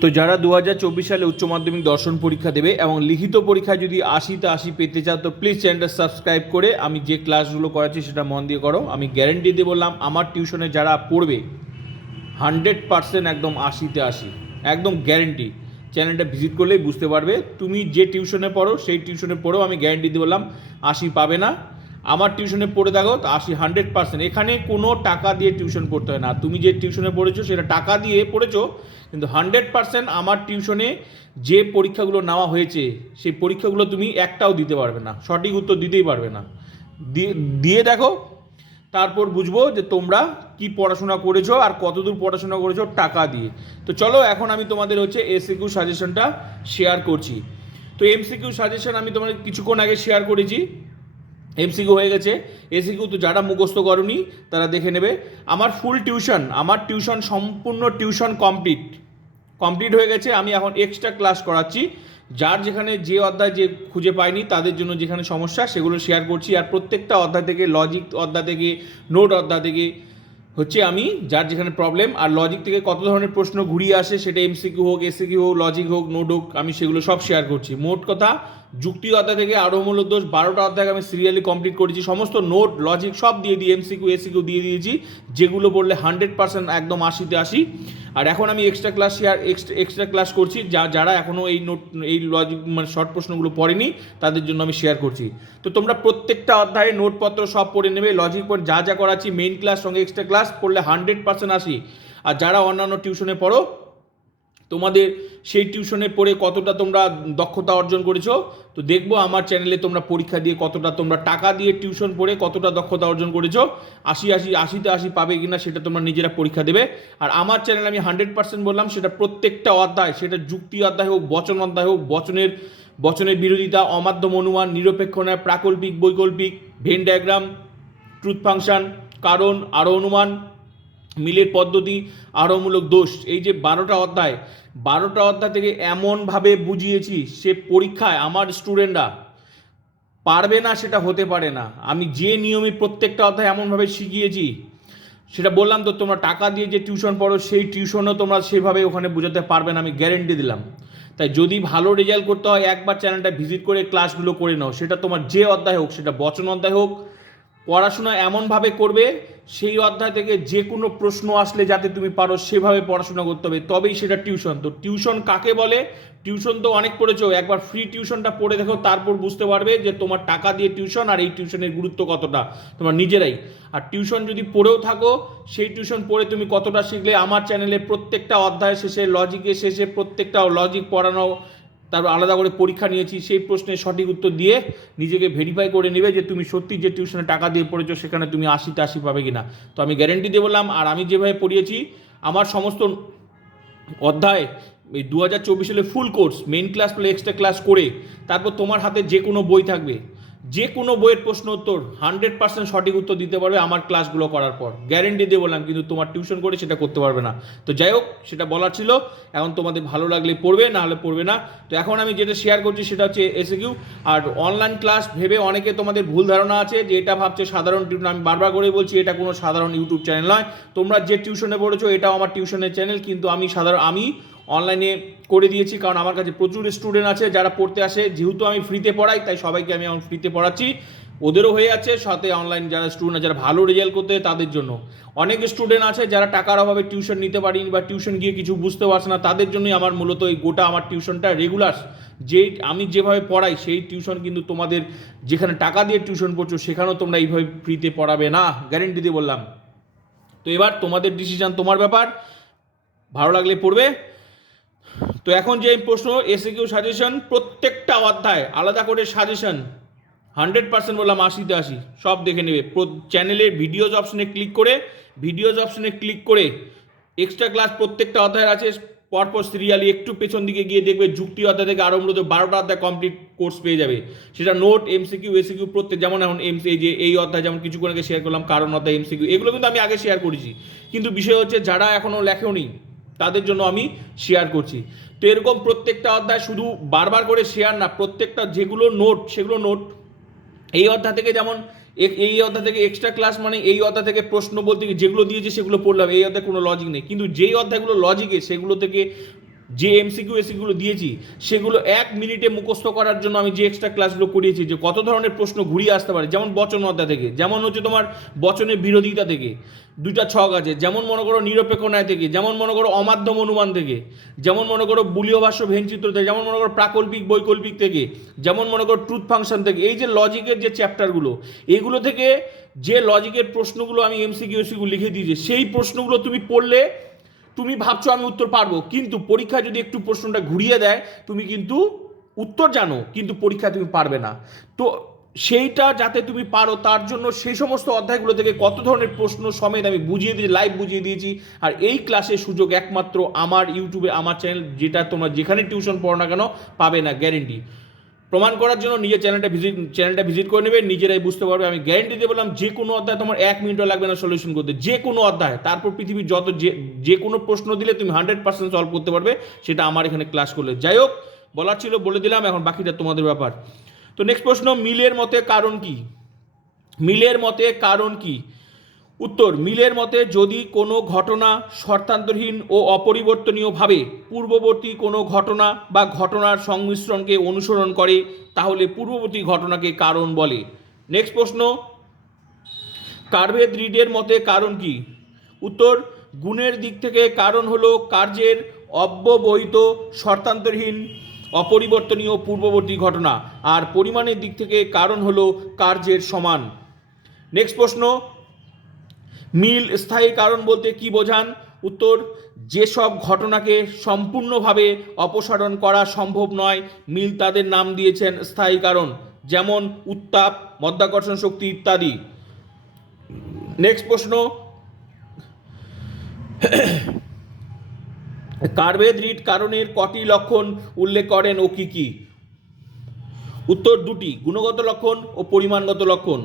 তো যারা দু হাজার চব্বিশ সালে উচ্চ মাধ্যমিক দর্শন পরীক্ষা দেবে এবং লিখিত পরীক্ষায় যদি আশিতে আশি পেতে চাও, তো প্লিজ চ্যানেলটা সাবস্ক্রাইব করে আমি যে ক্লাসগুলো করাচ্ছি সেটা মন দিয়ে করো। আমি গ্যারেন্টি দিয়ে বললাম, আমার টিউশনে যারা পড়বে হান্ড্রেড পার্সেন্ট একদম আশিতে আশি, একদম গ্যারেন্টি চ্যানেলটা ভিজিট করলেই বুঝতে পারবে, তুমি যে টিউশনে পড়ো, সেই টিউশনে পড়েও আমি গ্যারেন্টি দিয়ে বললাম, আশি পাবে না। আমার টিউশনে পড়ে থাকো, তো আশি হান্ড্রেড পার্সেন্ট এখানে কোনো টাকা দিয়ে টিউশন পড়তে হয় না। তুমি যে টিউশনে পড়েছো, সেটা টাকা দিয়ে পড়েছো, কিন্তু হান্ড্রেড পার্সেন্ট আমার টিউশনে যে পরীক্ষাগুলো নেওয়া হয়েছে, সেই পরীক্ষাগুলো তুমি একটাও দিতে পারবে না। সঠিক উত্তর দিতেই পারবে না। দিয়ে দিয়ে দেখো, তারপর বুঝব যে তোমরা কি পড়াশোনা করেছ আর কতদূর পড়াশোনা করেছ টাকা দিয়ে। তো চলো, এখন আমি তোমাদের হচ্ছে এসিকিউ সাজেশনটা শেয়ার করছি। তো এমসিকিউ সাজেশন আমি তোমাদের কিছুক্ষণ আগে শেয়ার করেছি। এমসিকিউ হয়ে গেছে। এসিকিউ তো যারা মুখস্থ করনি, তারা দেখে নেবে। আমার ফুল টিউশন আমার টিউশন সম্পূর্ণ টিউশন কমপ্লিট কমপ্লিট হয়ে গেছে, আমি এখন এক্সট্রা ক্লাস করাচ্ছি। যার যেখানে যে অধ্যায় যে খুঁজে পায়নি তাদের জন্য যেখানে সমস্যা, সেগুলো শেয়ার করছি। আর প্রত্যেকটা অধ্যায় থেকে লজিক অধ্যায় থেকে নোট অধ্যায় থেকে, হচ্ছে আমি যার যেখানে প্রবলেম আর লজিক থেকে কত ধরনের প্রশ্ন ঘুরিয়ে আসে, সেটা এমসিকিউ হোক এসিকিউ হোক লজিক হোক নোট হোক, আমি সেগুলো সব শেয়ার করছি। মোট কথা যুক্তি অধ্যায় থেকে আরও মূলত দোষ বারোটা অধ্যায় আমি সিরিয়ালি কমপ্লিট করেছি। সমস্ত নোট লজিক সব দিয়ে দিই এমসিকিউ এসিকিউ দিয়ে দিয়েছি। যেগুলো বললে হান্ড্রেড পার্সেন্ট একদম আশিতে আসি আর এখন আমি extra class share extra class করছি। যা, যারা এখনও এই নোট এই লজিক মানে শর্ট প্রশ্নগুলো পড়েনি, তাদের জন্য আমি শেয়ার করছি। তো তোমরা প্রত্যেকটা অধ্যায়ে নোটপত্র সব পড়ে নেবে। লজিক পয়েন্ট যা যা করাচ্ছি মেইন ক্লাস সঙ্গে এক্সট্রা ক্লাস পড়লে হান্ড্রেড পার্সেন্ট আসি আর যারা অন্যান্য টিউশনে পড়ো তোমাদের সেই টিউশনে পড়ে কতটা তোমরা দক্ষতা অর্জন করেছ? তো দেখব আমার চ্যানেলে তোমরা পরীক্ষা দিয়ে কতটা তোমরা টাকা দিয়ে টিউশন পড়ে কতটা দক্ষতা অর্জন করেছ। আশি আশি, আশিতে আশি পাবে কিনা সেটা তোমরা নিজেরা পরীক্ষা দেবে। আর আমার চ্যানেলে আমি হান্ড্রেড পার্সেন্ট বললাম, সেটা প্রত্যেকটা অধ্যায়, সেটা যুক্তি অধ্যায় হোক, বচন অধ্যায় হোক, বচনের বচনের বিরোধিতা, অমাধ্যম অনুমান, নিরপেক্ষ নয় প্রাকল্পিক, বৈকল্পিক ভেন ডায়াগ্রাম ট্রুথ ফাংশন কারণ আরও অনুমান মিলের পদ্ধতি আরোমূলক দোষ। এই যে বারোটা অধ্যায় বারোটা অধ্যায় থেকে এমনভাবে বুঝিয়েছি, সে পরীক্ষায় আমার স্টুডেন্টরা পারবে না, সেটা হতে পারে না। আমি যে নিয়মে প্রত্যেকটা অধ্যায় এমনভাবে শিখিয়েছি, সেটা বললাম তো, তোমরা টাকা দিয়ে যে টিউশন পড়ো, সেই টিউশনও তোমরা সেভাবে ওখানে বোঝাতে পারবে না, আমি গ্যারেন্টি দিলাম। তাই যদি ভালো রেজাল্ট করতে হয়, একবার চ্যানেলটা ভিজিট করে ক্লাসগুলো করে নাও। সেটা তোমার যে অধ্যায় হোক, সেটা বচন অধ্যায় হোক পড়াশোনা এমনভাবে করবে, সেই অধ্যায় থেকে যে কোনো প্রশ্ন আসলে যাতে তুমি পারো সেভাবে পড়াশোনা করতে হবে, তবেই সেটা টিউশন। তো টিউশন কাকে বলে? টিউশন তো অনেক পড়েছো, একবার ফ্রি টিউশনটা পড়ে দেখো, তারপর বুঝতে পারবে যে তোমার টাকা দিয়ে টিউশন আর এই টিউশনের গুরুত্ব কতটা, তোমার নিজেরাই। আর টিউশন যদি পড়েও থাকো, সেই টিউশন পড়ে তুমি কতটা শিখলে, আমার চ্যানেলে প্রত্যেকটা অধ্যায় শেষে লজিকে শেষে প্রত্যেকটা লজিক পড়ানো তারপর আলাদা করে পরীক্ষা নিয়েছি, সেই প্রশ্নের সঠিক উত্তর দিয়ে নিজেকে ভেরিফাই করে নেবে যে তুমি সত্যি যে টিউশনে টাকা দিয়ে পড়েছো সেখানে তুমি আশি টাশি পাবে কি না তো আমি গ্যারেন্টি দিয়ে বললাম, আর আমি যেভাবে পড়িয়েছি, আমার সমস্ত অধ্যায়, এই দু হাজার চব্বিশ সালে full course main class play extra class করে, তারপর তোমার হাতে যে কোনো বই থাকবে। যে কোনো বইয়ের প্রশ্ন উত্তর হান্ড্রেড পার্সেন্ট সঠিক উত্তর দিতে পারবে আমার ক্লাসগুলো করার পর। গ্যারেন্টি দিয়ে বললাম, কিন্তু তোমার টিউশন করে সেটা করতে পারবে না। তো যাই হোক, সেটা বলার ছিল। এখন তোমাদের ভালো লাগলে পড়বে, না হলে পড়বে না। তো এখন আমি যেটা শেয়ার করছি সেটা হচ্ছে এসিকিউ আর অনলাইন ক্লাস ভেবে অনেকে তোমাদের ভুল ধারণা আছে যে এটা ভাবছে সাধারণ টিউশন। আমি বারবার করে বলছি, এটা কোনো সাধারণ ইউটিউব চ্যানেল নয়। তোমরা যে টিউশনে পড়েছো, এটাও আমার টিউশনের চ্যানেল কিন্তু আমি সাধারণ আমি অনলাইনে করে দিয়েছি, কারণ আমার কাছে প্রচুর স্টুডেন্ট আছে যারা পড়তে আসে। যেহেতু আমি ফ্রিতে পড়াই, তাই সবাইকে আমি এখন ফ্রিতে পড়াচ্ছি। ওদেরও হয়ে যাচ্ছে, সাথে অনলাইন যারা স্টুডেন্ট যারা ভালো রেজাল্ট করতে তাদের জন্য। অনেক স্টুডেন্ট আছে যারা টাকার অভাবে টিউশন নিতে পারিনি বা টিউশন গিয়ে কিছু বুঝতে পারছে না, তাদের জন্যই আমার মূলত এই গোটা আমার টিউশনটা রেগুলার যেই আমি যেভাবে পড়াই, সেই টিউশন কিন্তু তোমাদের যেখানে টাকা দিয়ে টিউশন পড়ছো সেখানেও তোমরা এইভাবে ফ্রিতে পড়াবে না গ্যারেন্টি দিয়ে বললাম। তো এবার তোমাদের ডিসিশন তোমার ব্যাপার। ভালো লাগলে পড়বে। তো এখন যে প্রশ্ন এসে কিউ সাজেশন প্রত্যেকটা অধ্যায় আলাদা করে সাজেশন হান্ড্রেড পার্সেন্ট বললাম আশিতে আশি, সব দেখে নেবে। চ্যানেলের ভিডিওজ অপশনে ক্লিক করে ভিডিওজ অপশনে ক্লিক করে এক্সট্রা ক্লাস প্রত্যেকটা অধ্যায়ের আছে, পরপর সিরিয়ালি একটু পেছন দিকে গিয়ে দেখবে যুক্তি অধ্যায় থেকে আরম্ভ মূলত বারোটা অধ্যায় কমপ্লিট কোর্স পেয়ে যাবে। সেটা নোট এমসিকিউ এসিকিউ প্রত্যেক, যেমন এখন এমসি যে এই অধ্যায় যেমন কিছুক্ষণ আগে শেয়ার করলাম, কারণ অধ্যায় এমসিকিউ এগুলো কিন্তু আমি আগে শেয়ার করেছি। কিন্তু বিষয় হচ্ছে, যারা এখনও লেখেওনি তাদের জন্য আমি শেয়ার করছি। তো এরকম প্রত্যেকটা অধ্যায় শুধু বারবার করে শেয়ার না, প্রত্যেকটা যেগুলো নোট সেগুলো নোট এই অধ্যায় থেকে যেমন এই অধ্যায় থেকে এক্সট্রা ক্লাস মানে এই অধ্যায় থেকে প্রশ্ন বলতে যেগুলো দিয়েছে সেগুলো পড়লাম, এই অধ্যায় কোনো লজিক নেই। কিন্তু যেই অধ্যায়গুলো লজিকে সেগুলো থেকে যে এমসিকিউ এসিগুলো দিয়েছি, সেগুলো এক মিনিটে মুখস্থ করার জন্য আমি যে এক্সট্রা ক্লাসগুলো করিয়েছি, যে কত ধরনের প্রশ্ন ঘুরিয়ে আসতে পারে, যেমন বচন অধ্যায় থেকে, যেমন হচ্ছে তোমার বচনের বিরোধিতা থেকে, দুইটা ছক আছে, যেমন মনে করো নিরপেক্ষ ন্যায় থেকে, যেমন মনে করো অমাধ্যম অনুমান থেকে, যেমন মনে করো বুলীয় ভাষ্য ভেনচিত্র থেকে, যেমন মনে করো প্রাকল্পিক বৈকল্পিক থেকে, যেমন মনে করো ট্রুথ ফাংশন থেকে, এই যে লজিকের যে চ্যাপ্টারগুলো এগুলো থেকে যে লজিকের প্রশ্নগুলো আমি এমসিকিউ লিখে দিয়েছি, সেই প্রশ্নগুলো তুমি পড়লে তুমি ভাবছ আমি উত্তর পারব, কিন্তু পরীক্ষা যদি একটু প্রশ্নটা ঘুরিয়ে দেয়, তুমি কিন্তু উত্তর জানো, কিন্তু পরীক্ষা তুমি পারবে না। তো সেইটা যাতে তুমি পারো, তার জন্য সেই সমস্ত অধ্যায়গুলো থেকে কত ধরনের প্রশ্ন সমেত আমি বুঝিয়ে দিয়েছি লাইভ বুঝিয়ে দিয়েছি। আর এই ক্লাসের সুযোগ একমাত্র আমার ইউটিউবে আমার চ্যানেল যেটা তোমরা যেখানে টিউশন পড়ো না কেন, পাবে না গ্যারেন্টি প্রমাণ করার জন্য নিজের চ্যানেলটা ভিজিট চ্যানেলটা ভিজিট করে নেবে, নিজেরাই বুঝতে পারবে। আমি গ্যারেন্টি দিয়ে বললাম, যে কোনো অধ্যায় তোমার এক মিনিটও লাগবে না সলিউশন করতে। যে কোনো অধ্যায়, তারপর পৃথিবীর যত যে যে কোনো প্রশ্ন দিলে তুমি হান্ড্রেড পার্সেন্ট সলভ করতে পারবে, সেটা আমার এখানে ক্লাস করলে। যাই হোক, বলার ছিল, বলে দিলাম, এখন বাকিটা তোমাদের ব্যাপার। তো নেক্সট প্রশ্ন, মিলের মতে কারণ কি? মিলের মতে কারণ কি? উত্তর, মিলের মতে যদি কোনো ঘটনা শর্তান্তরহীন ও অপরিবর্তনীয়ভাবে পূর্ববর্তী কোনো ঘটনা বা ঘটনার সংমিশ্রণকে অনুসরণ করে, তাহলে পূর্ববর্তী ঘটনাকে কারণ বলে। নেক্সট প্রশ্ন কার্ভেদ রিডের মতে কারণ কি? উত্তর, গুণের দিক থেকে কারণ হলো কার্যের অব্যবহিত শর্তান্তরহীন, অপরিবর্তনীয় পূর্ববর্তী ঘটনা, আর পরিমাণের দিক থেকে কারণ হলো কার্যের সমান। নেক্সট প্রশ্ন মিল, স্থায়ী কারণ বলতে কি বোঝান? উত্তর, যেসব ঘটনাকে সম্পূর্ণভাবে অপসারণ করা সম্ভব নয়, মিল তাদের নাম দিয়েছেন স্থায়ী কারণ, যেমন উত্তাপ, মধ্যাকর্ষণ শক্তি ইত্যাদি। নেক্সট প্রশ্ন। কার্ভেদ রিড কারণের কটি লক্ষণ উল্লেখ করেন ও কি কি? উত্তর দুটি, গুণগত লক্ষণ ও পরিমাণগত লক্ষণ।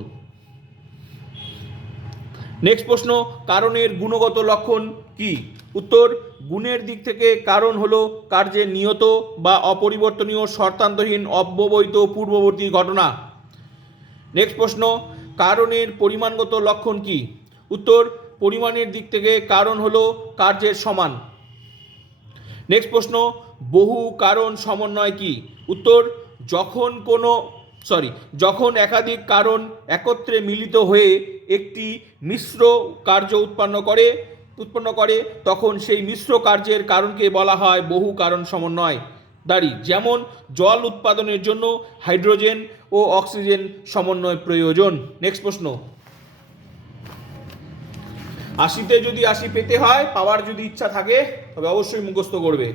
নেক্সট প্রশ্ন, কারণের গুণগত লক্ষণ কি? উত্তর, গুণের দিক থেকে কারণ হলো কার্যের নিয়ত বা অপরিবর্তনীয় শর্তান্তহীন অব্যবহিত পূর্ববর্তী ঘটনা। নেক্সট প্রশ্ন, কারণের পরিমাণগত লক্ষণ কি? উত্তর, পরিমাণের দিক থেকে কারণ হলো কার্যের সমান। নেক্সট প্রশ্ন, বহু কারণ সমন্বয় কি? উত্তর, যখন কোনো সরি যখন একাধিক কারণ একত্রে মিলিত হয়ে একটি মিশ্র কার্য উৎপন্ন করে উৎপন্ন করে, তখন সেই মিশ্র কার্যের কারণকে বলা হয় বহু কারণ সমন্বয়। দাঁড়ি, যেমন জল উৎপাদনের জন্য হাইড্রোজেন ও অক্সিজেন সমন্বয় প্রয়োজন। নেক্সট প্রশ্ন। আশিতে যদি আশি পেতে হয়, পাওয়ার যদি ইচ্ছা থাকে, তবে অবশ্যই মুখস্থ করবে।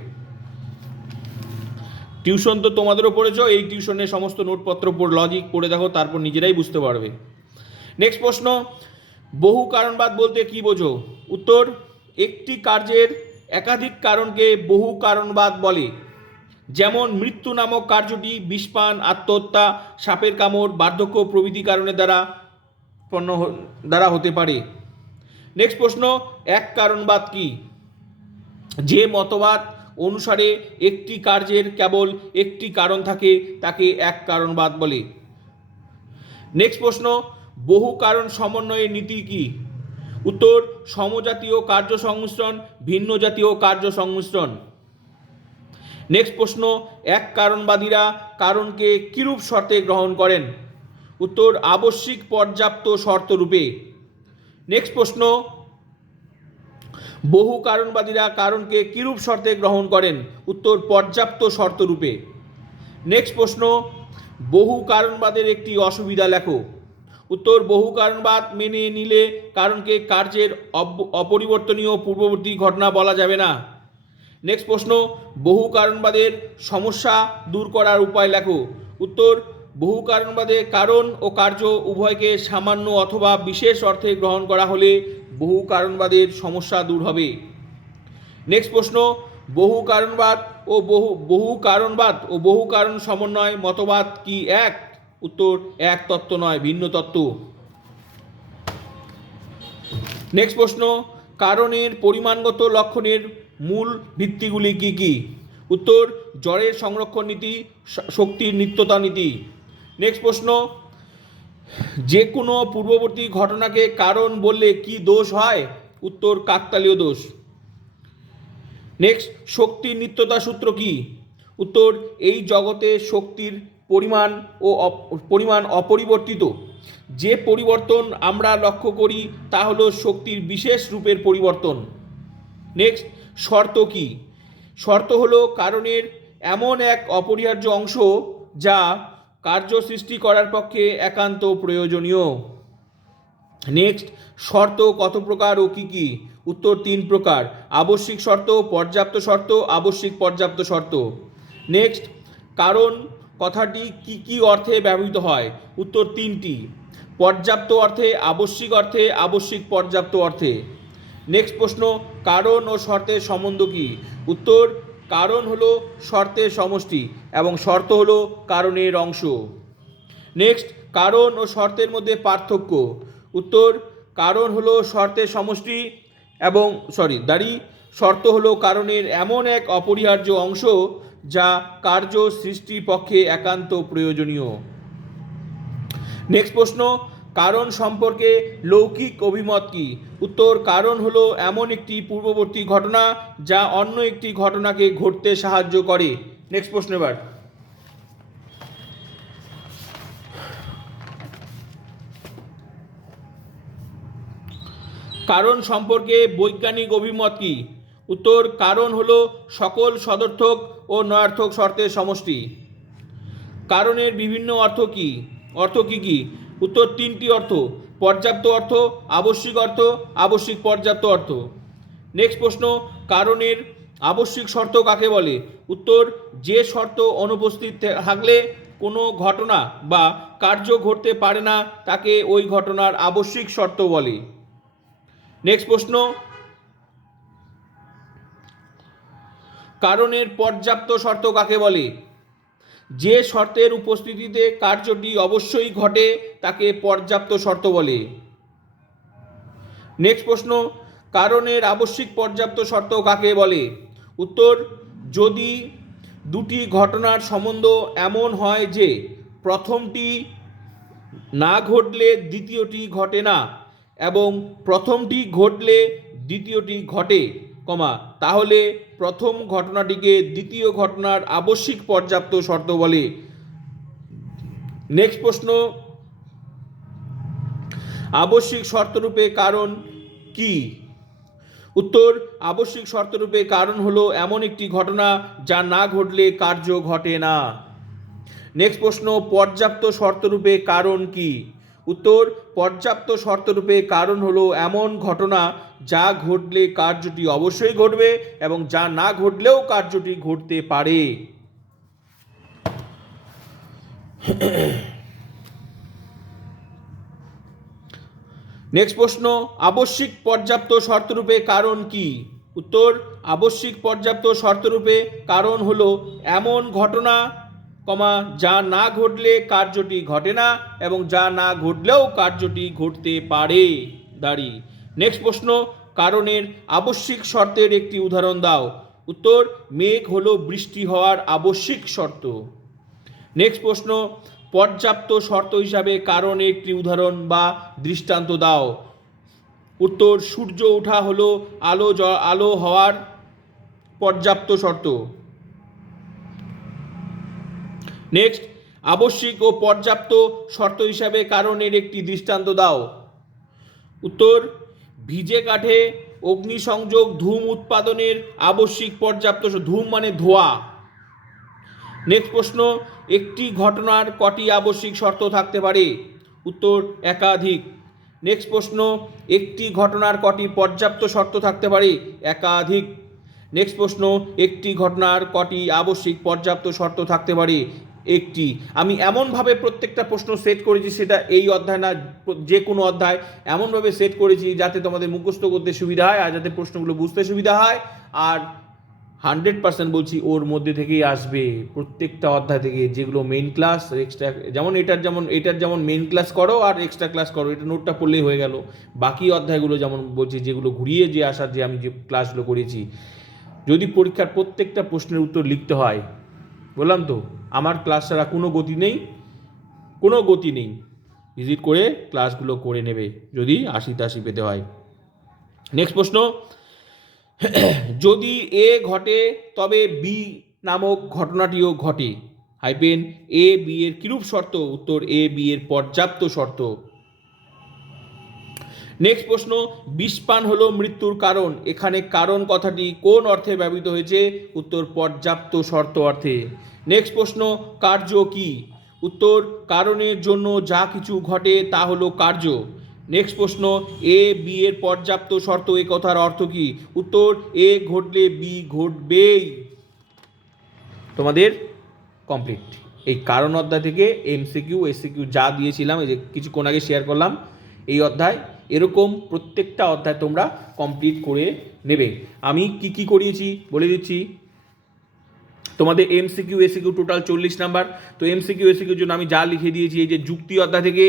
টিউশন তো তোমাদেরও পড়েছ, এই টিউশনের সমস্ত নোটপত্র লজিক পড়ে দেখো, তারপর নিজেরাই বুঝতে পারবে। নেক্সট প্রশ্ন, বহু কারণবাদ বলতে কি বোঝো? উত্তর, একটি কার্যের একাধিক কারণকে বহু কারণবাদ বলে। যেমন মৃত্যু নামক কার্যটি বিষপান, আত্মহত্যা, সাপের কামড়, বার্ধক্য প্রভৃতি কারণের দ্বারা পণ্য দ্বারা হতে পারে। নেক্সট প্রশ্ন, এক কারণবাদ কি? যে মতবাদ অনুসারে একটি কার্যের কেবল একটি কারণ থাকে, তাকে এক কারণবাদ বলে। নেক্সট প্রশ্ন, বহু কারণ সমন্বয়ের নীতি কি? উত্তর, সমজাতীয় কার্য সংমিশ্রণ, ভিন্ন জাতীয় কার্য সংমিশ্রণ। নেক্সট প্রশ্ন, এক কারণবাদীরা কারণকে কিরূপ শর্তে গ্রহণ করেন? উত্তর, আবশ্যিক পর্যাপ্ত শর্তরূপে। নেক্সট প্রশ্ন বহু কারণবাদীরা কারণকে কিরূপ শর্তে গ্রহণ করেন? উত্তর, পর্যাপ্ত শর্তরূপে নেক্সট প্রশ্ন, বহু কারণবাদের একটি অসুবিধা লেখো। উত্তর, বহু কারণবাদ মেনে নিলে কারণকে কার্যের অপরিবর্তনীয় পূর্ববর্তী ঘটনা বলা যাবে না। নেক্সট প্রশ্ন, বহু কারণবাদের সমস্যা দূর করার উপায় লেখো। উত্তর, বহু কারণবাদে কারণ ও কার্য উভয়কে সামান্য অথবা বিশেষ অর্থে গ্রহণ করা হলে বহু কারণবাদের সমস্যা দূর হবে। নেক্সট প্রশ্ন, বহু কারণবাদ ও বহু বহু কারণবাদ ও বহু কারণ সমন্বয় মতবাদ কি এক? উত্তর, এক তত্ত্ব নয়, ভিন্ন তত্ত্ব। নেক্সট প্রশ্ন, কারণের পরিমাণগত লক্ষণের মূল ভিত্তিগুলি কি কি? উত্তর জ্বরের সংরক্ষণ নীতি শক্তির নিত্যতা নীতি। নেক্সট প্রশ্ন যে কোনো পূর্ববর্তী ঘটনাকে কারণ বললে কি দোষ হয়? উত্তর, কাকতালীয় দোষ। নেক্সট শক্তির নিত্যতা সূত্র কি? উত্তর, এই জগতে শক্তির পরিমাণ ও পরিমাণ অপরিবর্তিত। যে পরিবর্তন আমরা লক্ষ্য করি, তা হল শক্তির বিশেষ রূপের পরিবর্তন। নেক্সট শর্ত কি? শর্ত হলো কারণের এমন এক অপরিহার্য অংশ যা কার্য সৃষ্টি করার পক্ষে একান্ত প্রয়োজনীয়। নেক্সট, শর্ত কত প্রকার ও কি কি? উত্তর তিন প্রকার। আবশ্যিক শর্ত, পর্যাপ্ত শর্ত, আবশ্যিক পর্যাপ্ত শর্ত। নেক্সট, কারণ কথাটি কি কি অর্থে ব্যবহৃত হয়? উত্তর তিনটি। পর্যাপ্ত অর্থে, আবশ্যিক অর্থে, আবশ্যিক পর্যাপ্ত অর্থে। নেক্সট প্রশ্ন, কারণ ও শর্তের সম্বন্ধ কি? উত্তর, কারণ হলো শর্তের সমষ্টি। এবং শর্ত হলো কারণের অংশ। নেক্সট কারণ ও শর্তের মধ্যে পার্থক্য। উত্তর, কারণ হলো শর্তের সমষ্টি এবং সরি দাঁড়ি, শর্ত হলো কারণের এমন এক অপরিহার্য অংশ যা কার্য সৃষ্টির পক্ষে একান্ত প্রয়োজনীয়। নেক্সট প্রশ্ন, কারণ সম্পর্কে লৌকিক অভিমত কি? উত্তর, কারণ হলো এমন একটি পূর্ববর্তী ঘটনা যা অন্য একটি ঘটনাকে ঘটতে সাহায্য করে। নেক্সট প্রশ্ন এবার। কারণ সম্পর্কে বৈজ্ঞানিক অভিমত কি? উত্তর, কারণ হল সকল সদর্থক ও নয়ার্থক শর্তের সমষ্টি। কারণের বিভিন্ন অর্থ কি? অর্থ কি কি? উত্তর, তিনটি অর্থ। পর্যাপ্ত অর্থ, আবশ্যিক অর্থ, আবশ্যিক পর্যাপ্ত অর্থ। নেক্সট প্রশ্ন, কারণের আবশ্যিক শর্ত কাকে বলে? উত্তর, যে শর্ত অনুপস্থিত থাকলে কোনো ঘটনা বা কার্য ঘটতে পারে না, তাকে ওই ঘটনার আবশ্যিক শর্ত বলে। নেক্সট প্রশ্ন। কারণের পর্যাপ্ত শর্ত কাকে বলে? যে শর্তের উপস্থিতিতে কার্যটি অবশ্যই ঘটে, তাকে পর্যাপ্ত শর্ত বলে। নেক্সট প্রশ্ন। কারণের আবশ্যিক পর্যাপ্ত শর্ত কাকে বলে? উত্তর, যদি দুটি ঘটনার সম্বন্ধ এমন হয় যে প্রথমটি না ঘটলে দ্বিতীয়টি ঘটে না এবং প্রথমটি ঘটলে দ্বিতীয়টি ঘটে, কমা, তাহলে প্রথম ঘটনাটিকে দ্বিতীয় ঘটনার আবশ্যিক পর্যাপ্ত শর্ত বলে। নেক্সট প্রশ্ন, আবশ্যিক শর্তরূপে কারণ কি? উত্তর, আবশ্যিক শর্তরূপে কারণ হলো এমন একটি ঘটনা যা না ঘটলে কার্য ঘটে না। নেক্সট প্রশ্ন, পর্যাপ্ত শর্তরূপে কারণ কি? উত্তর, পর্যাপ্ত শর্তরূপে কারণ হলো এমন ঘটনা যা ঘটলে কার্যটি অবশ্যই ঘটবে এবং যা না ঘটলেও কার্যটি ঘটতে পারে। নেক্সট প্রশ্ন, আবশ্যিক পর্যাপ্ত শর্তরূপে কারণ কি? উত্তর, আবশ্যিক পর্যাপ্ত শর্তরূপে কারণ হলো এমন ঘটনা, কমা, যা না ঘটলে কার্যটি ঘটে না এবং যা না ঘটলেও কার্যটি ঘটতে পারে। দাঁড়ি। নেক্সট প্রশ্ন, কারণের আবশ্যিক শর্তের একটি উদাহরণ দাও। উত্তর, মেঘ হলো বৃষ্টি হওয়ার আবশ্যিক শর্ত। নেক্সট প্রশ্ন পর্যাপ্ত শর্ত হিসাবে কারণ একটি উদাহরণ বা দৃষ্টান্ত দাও। উত্তর, সূর্য ওঠা হলো আলো আলো হওয়ার পর্যাপ্ত শর্ত। নেক্সট আবশ্যিক ও পর্যাপ্ত শর্ত হিসাবে কারণের একটি দৃষ্টান্ত দাও। উত্তর, ভিজে কাঠে অগ্নিসংযোগ ধূম উৎপাদনের আবশ্যিক পর্যাপ্ত ধূম মানে ধোয়া। নেক্সট প্রশ্ন, একটি ঘটনার কটি আবশ্যিক শর্ত থাকতে পারে? উত্তর, একাধিক। নেক্সট প্রশ্ন, একটি ঘটনার কটি পর্যাপ্ত শর্ত থাকতে পারে? একাধিক। নেক্সট প্রশ্ন, একটি ঘটনার কটি আবশ্যিক পর্যাপ্ত শর্ত থাকতে পারে? একটি। আমি এমনভাবে প্রত্যেকটা প্রশ্ন সেট করেছি, সেটা এই অধ্যায় না, যে কোনো অধ্যায় এমনভাবে সেট করেছি যাতে তোমাদের মুখস্থ করতে সুবিধা হয় আর যাতে প্রশ্নগুলো বুঝতে সুবিধা হয়। আর হান্ড্রেড পার্সেন্ট বলছি ওর মধ্যে থেকেই আসবে প্রত্যেকটা অধ্যায় থেকে, যেগুলো মেন ক্লাস এক্সট্রা যেমন এটার যেমন এটার যেমন মেন ক্লাস করো আর এক্সট্রা ক্লাস করো, এটা নোটটা পড়লেই হয়ে গেল। বাকি অধ্যায়গুলো যেমন বলছি, যেগুলো ঘুরিয়ে যে আসার যে আমি যে ক্লাসগুলো করেছি, যদি পরীক্ষার প্রত্যেকটা প্রশ্নের উত্তর লিখতে হয়, বললাম তো, আমার ক্লাস ছাড়া কোনো গতি নেই, কোনো গতি নেই। ভিজিট করে ক্লাসগুলো করে নেবে, যদি আশি তাশি পেতে হয়। নেক্সট প্রশ্ন যদি এ ঘটে, তবে বি নামক ঘটনাটিও ঘটে। হাইপেন, এ বি এর কিরূপ শর্ত? উত্তর, এ বি এর পর্যাপ্ত শর্ত। নেক্সট প্রশ্ন, বিষপান হলো মৃত্যুর কারণ। এখানে কারণ কথাটি কোন অর্থে ব্যবহৃত হয়েছে? উত্তর, পর্যাপ্ত শর্ত অর্থে। নেক্সট প্রশ্ন, কার্য কি? উত্তর, কারণের জন্য যা কিছু ঘটে তা হলো কার্য। নেক্সট প্রশ্ন এ বি এর পর্যাপ্ত শর্ত এ কথার অর্থ কি? উত্তর এ ঘটলে বি ঘটবেই। তোমাদের কমপ্লিট এই কারণ অধ্যায় থেকে এমসিকিউ এসিকিউ যা দিয়েছিলাম, এই যে কিছুক্ষণ আগে শেয়ার করলাম, এই অধ্যায়, এরকম প্রত্যেকটা অধ্যায় তোমরা কমপ্লিট করে নেবে। আমি কি কি করিয়েছি বলে দিচ্ছি। তোমাদের এমসিকিউ এসিকিউ টোটাল চল্লিশ নাম্বার। তো এমসিকিউ এসিকিউর জন্য আমি যা লিখে দিয়েছি, এই যে যুক্তি অধ্যায় থেকে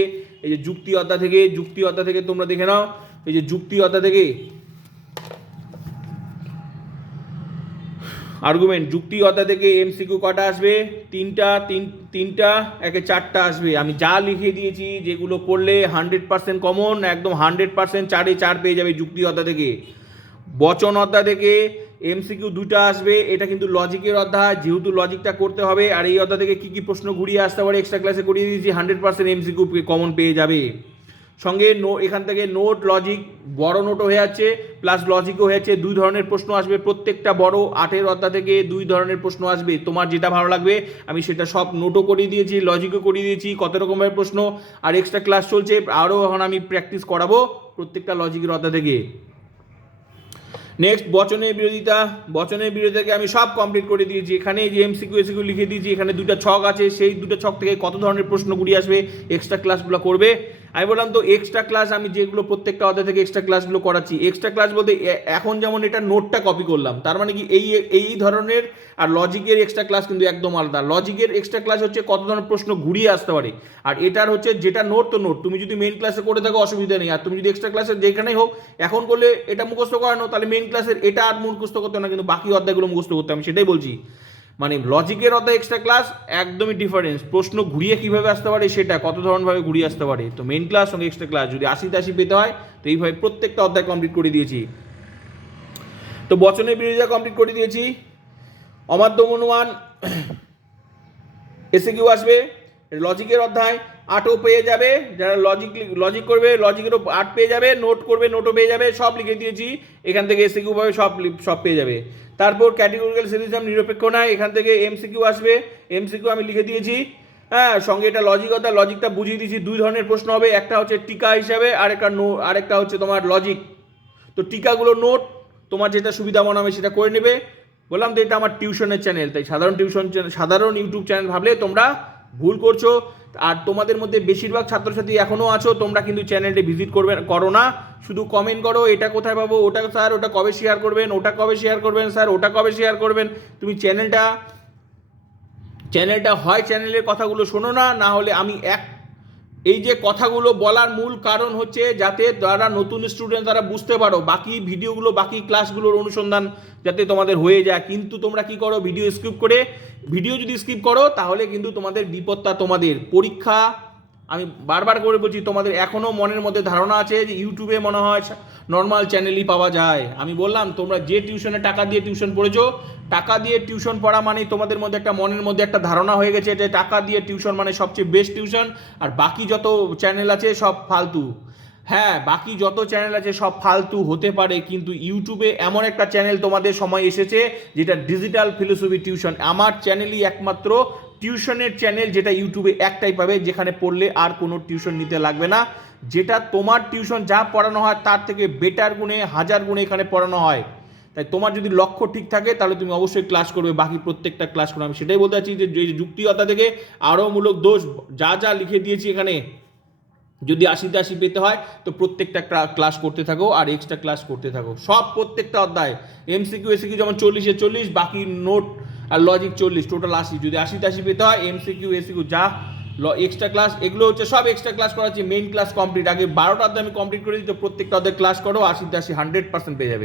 এই যে যুক্তি অধ্যায় থেকে যুক্তি অধ্যায় থেকে তোমরা দেখে নাও। এই যে যুক্তি অধ্যায় থেকে আর্গুমেন্ট যুক্তি অধ্যায় থেকে এমসিকিউ কটা আসবে? তিনটা, তিন, তিনটা, একে চারটা আসবে। আমি যা লিখে দিয়েছি, যেগুলো করলে হান্ড্রেড পার্সেন্ট কমন একদম হান্ড্রেড পার্সেন্ট চারে চার পেয়ে যাবে যুক্তি অধ্যায় থেকে। বচন অধ্যায় থেকে এমসিকিউ দুটা আসবে, এটা কিন্তু লজিকের অধ্যায়, যেহেতু লজিকটা করতে হবে, আর এই অধ্যায় থেকে কী কী প্রশ্ন ঘুরিয়ে আসতে পারে এক্সট্রা ক্লাসে করিয়ে দিয়েছি হান্ড্রেড পার্সেন্ট এমসিকিউ কমন পেয়ে যাবে। সঙ্গে নো এখান থেকে নোট লজিক বড় নোটও হয়ে যাচ্ছে প্লাস লজিকও হয়ে যাচ্ছে, দুই ধরনের প্রশ্ন আসবে, প্রত্যেকটা বড় আটের অধ্যায় থেকে দুই ধরনের প্রশ্ন আসবে। তোমার যেটা ভালো লাগবে, আমি সেটা সব নোটও করিয়ে দিয়েছি লজিকও করিয়ে দিয়েছি, কত রকমের প্রশ্ন, আর এক্সট্রা ক্লাস চলছে আরও এখন আমি প্র্যাকটিস করাবো প্রত্যেকটা লজিকের অধ্যায় থেকে। নেক্সট বচনের বিরোধিতা। বচনের বিরোধিতাকে আমি সব কমপ্লিট করে দিয়েছি। এখানে যে এমসিকিউ এসিকিউ লিখে দিয়েছি। এখানে দুটো ছক আছে। সেই দুটো ছক থেকে কত ধরনের প্রশ্নগুলি আসবে? এক্সট্রা ক্লাসগুলো করবে। আমি বললাম তো এক্সট্রা ক্লাস আমি যেগুলো প্রত্যেকটা অধ্যায় থেকে এক্সট্রা ক্লাসগুলো করাচ্ছি। এক্সট্রা ক্লাস বলতে এখন যেমন এটা নোটটা কপি করলাম, তার মানে কি এই এই ধরনের আর লজিকের এক্সট্রা ক্লাস কিন্তু একদম আলাদা। লজিকের এক্সট্রা ক্লাস হচ্ছে কত ধরনের প্রশ্ন ঘুরিয়ে আসতে পারে। আর এটার হচ্ছে যেটা নোট তো নোট তুমি যদি মেন ক্লাসে করে থাকো, অসুবিধা নেই। আর তুমি যদি এক্সট্রা ক্লাসে যেখানেই হোক, এখন করলে এটা মুখস্থ করানো, তাহলে মেন ক্লাসের এটা আর মুখস্থ করতে না, কিন্তু বাকি অধ্যায়গুলো মুখস্থ করতে আমি সেটাই বলছি। মানে লজিকের অত এক্সট্রা ক্লাস একদমই ডিফারেন্স প্রশ্ন ঘুরিয়ে কীভাবে আসতে পারে সেটা, কত ধরনভাবে ঘুরিয়ে আসতে পারে? তো মেন ক্লাস সঙ্গে এক্সট্রা ক্লাস যদি আশি আশি পেতে হয়, তো এইভাবে প্রত্যেকটা অধ্যায় কমপ্লিট করে দিয়েছি। তো বচনের বিরোধিতা কমপ্লিট করে দিয়েছি। অমাদ্য অনুমান এসে কিউ আসবে? লজিকের অধ্যায়। আটও পেয়ে যাবে, যারা লজিক লজিক করবে লজিকেরও আট পেয়ে যাবে নোট করবে নোটও পেয়ে যাবে, সব লিখে দিয়েছি, এখান থেকে এসে কিউ পাবে সব সব পেয়ে যাবে। তারপর ক্যাটেগরিক্যাল সিরিজম নিরপেক্ষ নয় এখান থেকে এমসিকিউ আসবে এমসিকিউ আমি লিখে দিয়েছি হ্যাঁ সঙ্গে এটা লজিকতা লজিকটা বুঝিয়ে দিয়েছি, দুই ধরনের প্রশ্ন হবে, একটা হচ্ছে টিকা হিসাবে, আর একটা নো আরেকটা হচ্ছে তোমার লজিক তো টিকাগুলো নোট তোমার যেটা সুবিধা মনে হবে সেটা করে নেবে। বললাম তো এটা আমার টিউশনের চ্যানেল তাই সাধারণ টিউশন সাধারণ ইউটিউব চ্যানেল ভাবলে তোমরা ভুল করছ। আর তোমাদের মধ্যে বেশিরভাগ ছাত্রছাত্রী এখনও আছো, তোমরা কিন্তু চ্যানেলটি ভিজিট করবে, করো না। শুধু কমেন্ট করো, এটা কোথায় পাবো, ওটা স্যার ওটা কবে শেয়ার করবেন, ওটা কবে শেয়ার করবেন স্যার ওটা কবে শেয়ার করবেন? তুমি চ্যানেলটা চ্যানেলটা হয় চ্যানেলের কথাগুলো শোনো না না হলে আমি এক এই যে কথাগুলো বলার মূল কারণ হচ্ছে যাতে যারা নতুন স্টুডেন্ট তারা বুঝতে পারো, বাকি ভিডিওগুলো বাকি ক্লাসগুলোর অনুসন্ধান যাতে তোমাদের হয়ে যায়। কিন্তু তোমরা কি করো ভিডিও স্কিপ করে ভিডিও যদি স্কিপ করো, তাহলে কিন্তু তোমাদের বিপদটা তোমাদের। পরীক্ষা আমি বারবার করে বলছি, তোমাদের এখনও মনের মধ্যে ধারণা আছে যে ইউটিউবে মনে হয় নর্মাল চ্যানেলই পাওয়া যায়? আমি বললাম, তোমরা যে টিউশনে টাকা দিয়ে টিউশন পড়েছো, টাকা দিয়ে টিউশন পড়া মানে তোমাদের মধ্যে একটা মনের মধ্যে একটা ধারণা হয়ে গেছে যে টাকা দিয়ে টিউশন মানে সবচেয়ে বেস্ট টিউশন আর বাকি যত চ্যানেল আছে সব ফালতু। হ্যাঁ বাকি যত চ্যানেল আছে সব ফালতু হতে পারে, কিন্তু ইউটিউবে এমন একটা চ্যানেল তোমাদের সময় এসেছে যেটা ডিজিটাল ফিলোসফি টিউশন আমার চ্যানেলই একমাত্র টিউশনের চ্যানেল যেটা ইউটিউবে একটাই পাবে, যেখানে পড়লে আর কোনো টিউশন নিতে লাগবে না। যেটা তোমার টিউশন যা পড়ানো হয় তার থেকে বেটার গুণে, হাজার গুণে এখানে পড়ানো হয়। তাই তোমার যদি লক্ষ্য ঠিক থাকে, তাহলে তুমি অবশ্যই ক্লাস করবে, বাকি প্রত্যেকটা ক্লাস করবে। আমি সেটাই বলতে চাচ্ছি যে যুক্তিকতা থেকে আরও মূলক দোষ, যা যা লিখে দিয়েছি এখানে, যদি আশিতে আশি পেতে হয়, তো প্রত্যেকটা ক্লা- ক্লাস করতে থাকো আর এক্সট্রা ক্লাস করতে থাকো। সব প্রত্যেকটা অধ্যায় এমসিকিউ এসিকিউ যেমন চল্লিশে চল্লিশ, বাকি নোট আর লজিক চল্লিশ টোটাল আশি। যদি আশিতে আশি পেতে হয় এমসিকিউ এসিকিউ যা এক্সট্রা ক্লাস এগুলো হচ্ছে সব এক্সট্রা ক্লাস করাচ্ছি মেইন ক্লাস কমপ্লিট আগে বারোটা অধ্যায় আমি কমপ্লিট করে দিই, তো প্রত্যেকটা অধ্যায় ক্লাস করো, আশিতে আশি হান্ড্রেড পার্সেন্ট পেয়ে যাবে।